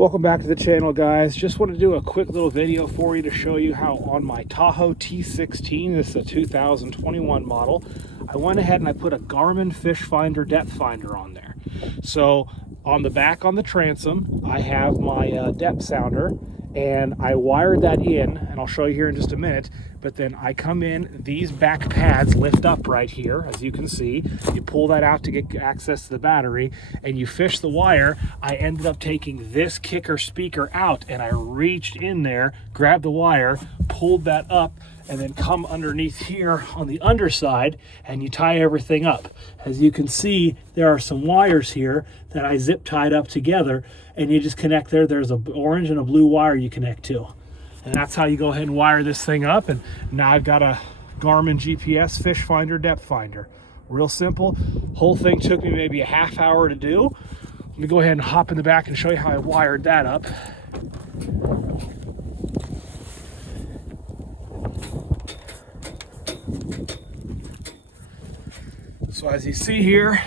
Welcome back to the channel, guys. Just want to do a quick little video for you to show you how on my Tahoe T16, this is a 2021 model, I went ahead and I put a Garmin Fish Finder depth finder on there. So on the back on the transom, I have my depth sounder, and I wired that in, and I'll show you here in just a minute. But then I come in, these back pads lift up right here, as you can see. You pull that out to get access to the battery, and you fish the wire. I ended up taking this kicker speaker out, and I reached in there, grabbed the wire, pulled that up, and then come underneath here on the underside, and you tie everything up. As you can see, there are some wires here that I zip tied up together, and you just connect there. There's an orange and a blue wire you connect to. And that's how you go ahead and wire this thing up. And now I've got a Garmin GPS fish finder depth finder. Real simple. Whole thing took me maybe a half hour to do. Let me go ahead and hop in the back and show you how I wired that up. So as you see here,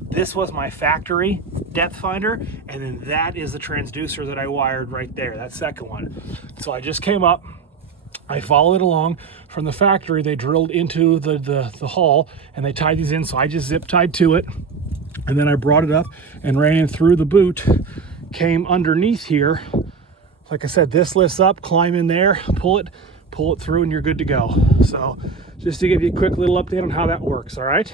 this was my factory depth finder, and then that is the transducer that I wired right there, that second one. So I just came up, I followed along from the factory. They drilled into the hull and they tied these in, so I just zip tied to it, and then I brought it up and ran in through the boot, came underneath here. Like I said, this lifts up, climb in there, pull it through, and you're good to go. So just to give you a quick little update on how that works. All right.